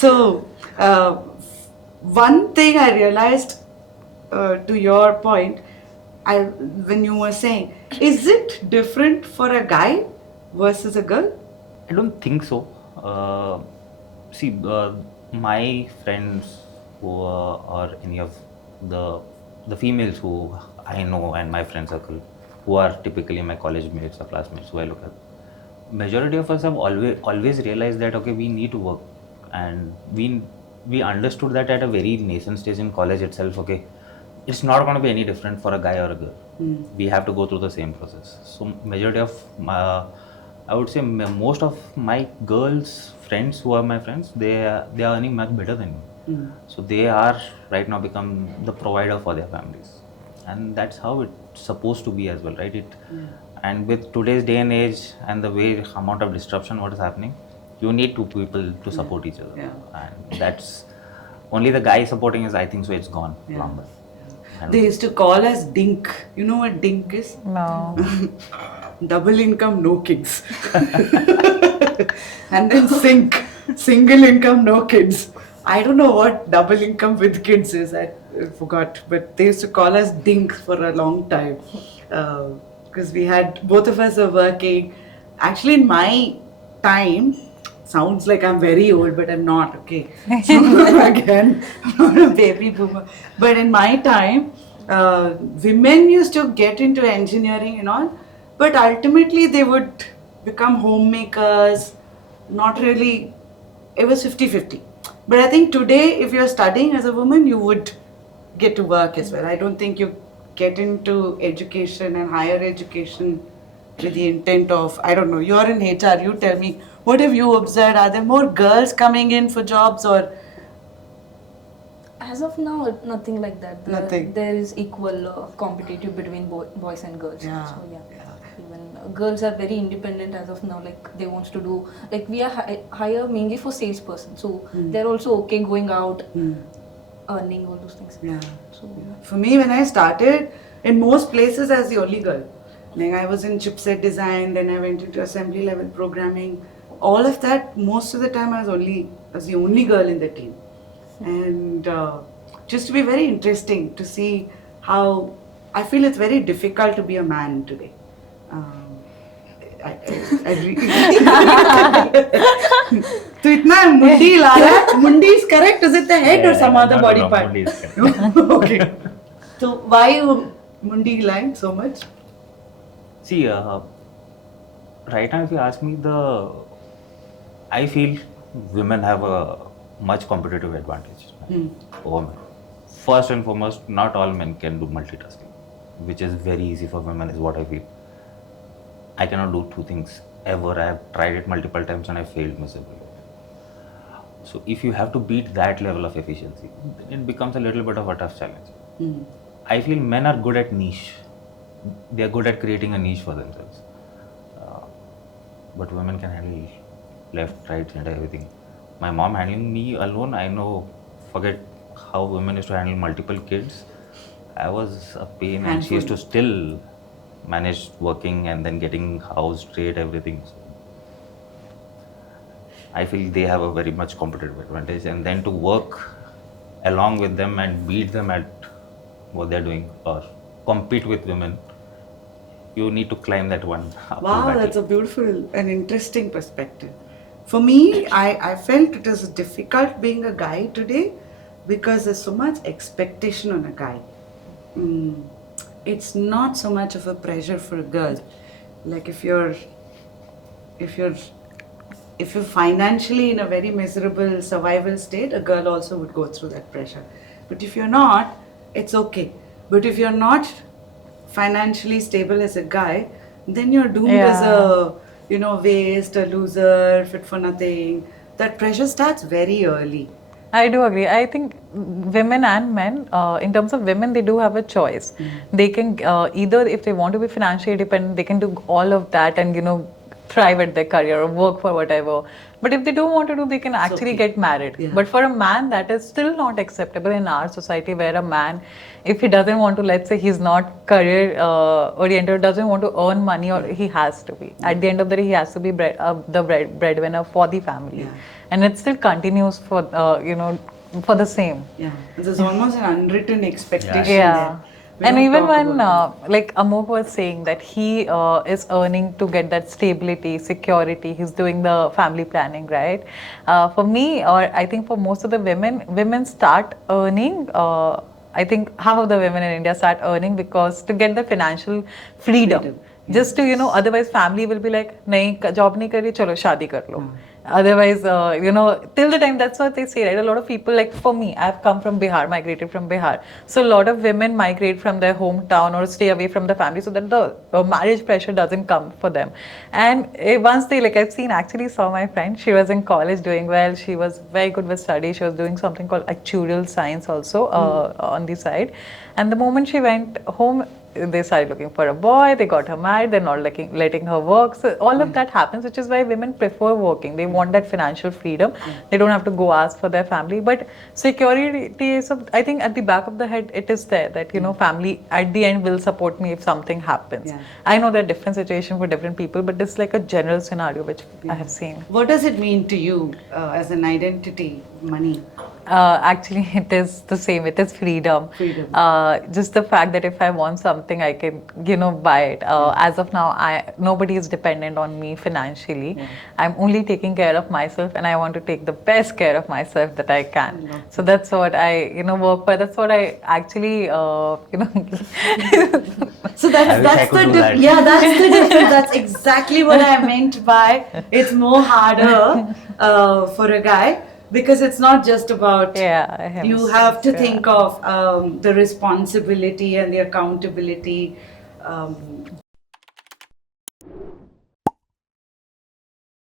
So, one thing I realized to your point, when you were saying, is it different for a guy versus a girl? I don't think so. See, my friends who or any of the females who I know and my friend circle, who are typically my college mates or classmates who I look at, majority of us have always realized that okay, we need to work, and we understood that at a very nascent stage in college itself. Okay, it's not going to be any different for a guy or a girl. We have to go through the same process. So majority of I would say most of my girls friends who are my friends, they are earning much better than me. So they are right now become the provider for their families, and that's how it's supposed to be as well, right? And with today's day and age and the way amount of disruption what is happening, you need two people to support each other. And that's only the guy supporting is, I think so, it's gone long back. They used to call us dink. You know what dink is? No. Double income, no kids. And then single income, no kids. I don't know what double income with kids is. I forgot. But they used to call us dink for a long time. Because we had, both of us were working. Actually, in my time, sounds like I'm very old, but I'm not, okay? So again, I'm not a baby boomer. But in my time, women used to get into engineering and all, but ultimately they would become homemakers, not really, it was 50-50. But I think today, if you're studying as a woman, you would get to work as well. I don't think you get into education and higher education with the intent of, I don't know, you're in HR, you tell me, what have you observed? Are there more girls coming in for jobs or? As of now, nothing like that. Nothing. There is equal competitive between boys and girls. Yeah. So even girls are very independent as of now. Like they want to do, like we are hire mainly for salesperson. So they're also okay going out, earning all those things. Yeah. So For me, when I started, in most places I was the only girl. Like I was in chipset design, then I went into assembly level programming. All of that, most of the time I was the only girl in the team. And just to be very interesting to see how, I feel it's very difficult to be a man today. तो इतना मुंडी ला रहा है, मुंडी is correct, is it the head or some other body part? Mundi is correct. Okay. So why you mundi lying so much? See, right now if you ask me, I feel women have a much competitive advantage over men. First and foremost, not all men can do multitasking, which is very easy for women is what I feel. I cannot do two things ever. I have tried it multiple times and I failed miserably. So if you have to beat that level of efficiency, then it becomes a little bit of a tough challenge. I feel men are good at niche. They are good at creating a niche for themselves. But women can handle left, right, center, everything. My mom handling me alone, I know, forget how women used to handle multiple kids. I was a pain and she used to still manage working and then getting house straight, everything. So I feel they have a very much competitive advantage, and then to work along with them and beat them at what they're doing or compete with women, you need to climb that one. Wow, that's a beautiful and interesting perspective. For me, I felt it is difficult being a guy today because there's so much expectation on a guy. It's not so much of a pressure for a girl. Like if you're financially in a very miserable survival state, a girl also would go through that pressure. But if you're not, it's okay. But if you're not financially stable as a guy, then you're doomed as a waste, a loser, fit for nothing. That pressure starts very early. I do agree. I think women and men, in terms of women, they do have a choice. They can either, if they want to be financially independent, they can do all of that and thrive at their career or work for whatever. But if they don't want to do, they can actually get married. Yeah. But for a man, that is still not acceptable in our society, where a man, if he doesn't want to, let's say he's not career oriented, doesn't want to earn money, or he has to be. At the end of the day, he has to be the breadwinner for the family. Yeah. and it still continues for for the same. Yeah, there's almost an unwritten expectation Yeah. there. We And don't even talk when, about like Amogh was saying that he is earning to get that stability, security, he's doing the family planning, right? For me, or I think for most of the women start earning. I think half of the women in India start earning because to get the financial freedom. Freedom, Just to, otherwise family will be like, nahi, job nahi kari, chalo, shaadi kar lo. Otherwise, till the time, that's what they say, right? A lot of people, like for me, I've come from Bihar, migrated from Bihar. So a lot of women migrate from their hometown or stay away from the family so that the marriage pressure doesn't come for them. And once they, like I've seen, actually saw my friend, she was in college doing well. She was very good with studies. She was doing something called actuarial science also on the side. And the moment she went home, they started looking for a boy, they got her married, they're not letting her work. So all of that happens, which is why women prefer working. They want that financial freedom. They don't have to go ask for their family. But security is, I think at the back of the head, it is there that, family at the end will support me if something happens. Yeah. I know there are different situations for different people, but it's like a general scenario which I have seen. What does it mean to you as an identity, money? Actually, it is the same. It is freedom. Freedom. Just the fact that if I want something, I can, buy it. As of now, nobody is dependent on me financially. Yeah. I'm only taking care of myself, and I want to take the best care of myself that I can. So that's what I, work for. That's what I actually, So I wish I could do that. yeah, that's the difference. That's exactly what I meant by it's more harder for a guy because it's not just about you have to think of the responsibility and the accountability.